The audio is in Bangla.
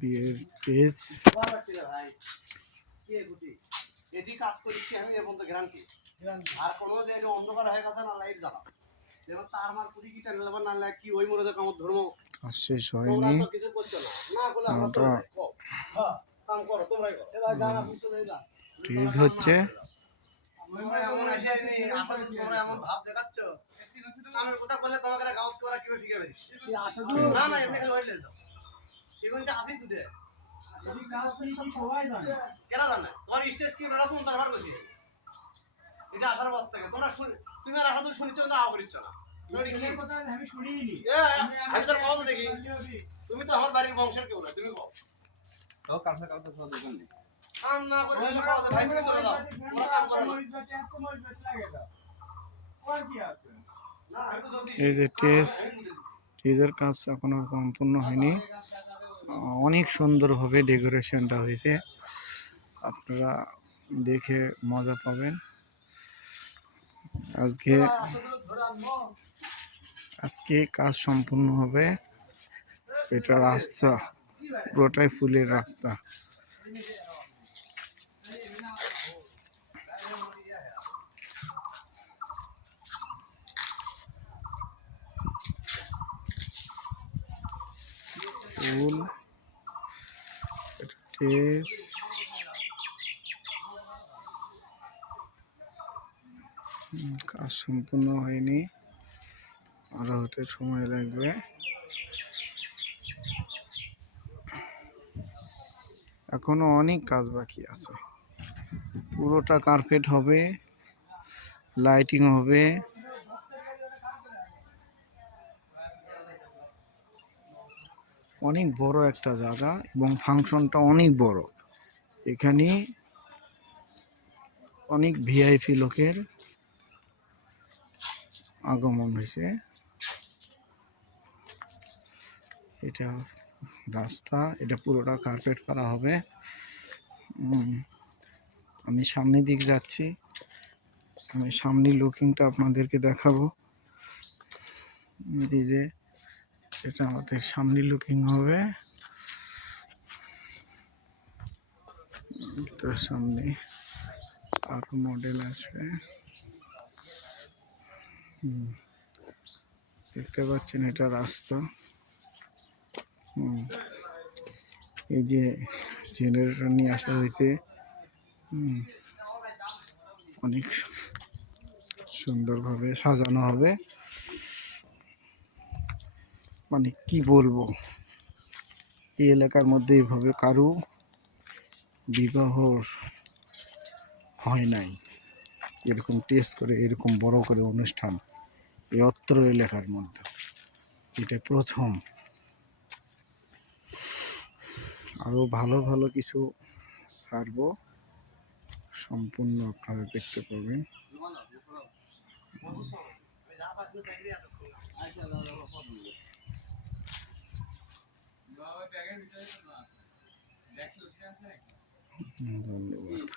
বিয়ের কেস এটি কাজ করেছি আমি এবং তো গ্যারান্টি আর কোনো অন্ধকার হয়ে গেছে না লাইট জ্বালা যেমন তার মার কুড়ি কি টাকা না লাগে কি ওই মরে কাম ধর্ম কাজ শেষ হয়নি। কিছু করছো না না বলে আমরা তো কাম করো তোমরাই করো এবার গানা বুঝতে লইলা টিজ হচ্ছে তোমরা এমন আসেনি আপনারা তোমরা এমন ভাব দেখাচ্ছ আমি কথা বললে তোমাকে গাউত করা কিভাবে ঠিক হবে না না এমনি খালি হইলে দাও সেগুন যে আসি তুই এই কাজ কি সবাই জানে কেন জানে তোমার স্টেজ কি বড় কোন সার্ভার কইছে এটা আসার পর থেকে তোমরা তুমি আর আশা তুমি শুনিছো না আও করিছো না নড়ি কি কথা আমি শুনিনি আমি তোর কল দেখি তুমি তো আমার বাড়ির বংশের কেউ না তুমি কও তো কালকে তো দোকান নেই কাম না করে ভাই তুমি চলে যাও তোমরা কাম করো এই যে টিজের কাজ এখনো সম্পূর্ণ হয়নি। অনেক সুন্দরভাবে ডেকোরেশনটা হয়েছে, আপনারা দেখে মজা পাবেন। আজকে কাজ সম্পূর্ণ হবে। এটা রাস্তা পুরোটাই ফুলের রাস্তা। ফুল কাজ সম্পূর্ণ হয়নি, আরো হতে সময় লাগবে। এখনো অনেক কাজ বাকি আছে। পুরোটা কার্পেট হবে, লাইটিং হবে, অনেক বড় একটা জায়গা এবং ফাংশনটা অনেক বড়। এখানে অনেক ভিআইপি লোকের আগমন হয়েছে। এটা রাস্তা, এটা পুরোটা কার্পেট করা হবে। আমি সামনের দিক যাচ্ছি, আমি সামনে লুকিংটা আপনাদেরকে দেখাবো। এই যে এটা আমাদের সামনে লুকিং হবে, তার সামনে আরো মডেল আসবে। দেখতে পাচ্ছেন এটা রাস্তা। এই যে জেনারেটর নিয়ে আসা হয়েছে, অনেক সুন্দরভাবে সাজানো হবে। মানে কি বলবো, এই এলাকার মধ্যে এইভাবে কারু বিবাহ হয় নাই, এরকম টেস্ট করে এরকম বড় করে অনুষ্ঠান এই অত্র এলাকার মধ্যে এটা প্রথম। আরো ভালো ভালো কিছু ছাড়বো, সম্পূর্ণ আপনারা দেখতে পাবেন। ধন্যবাদ।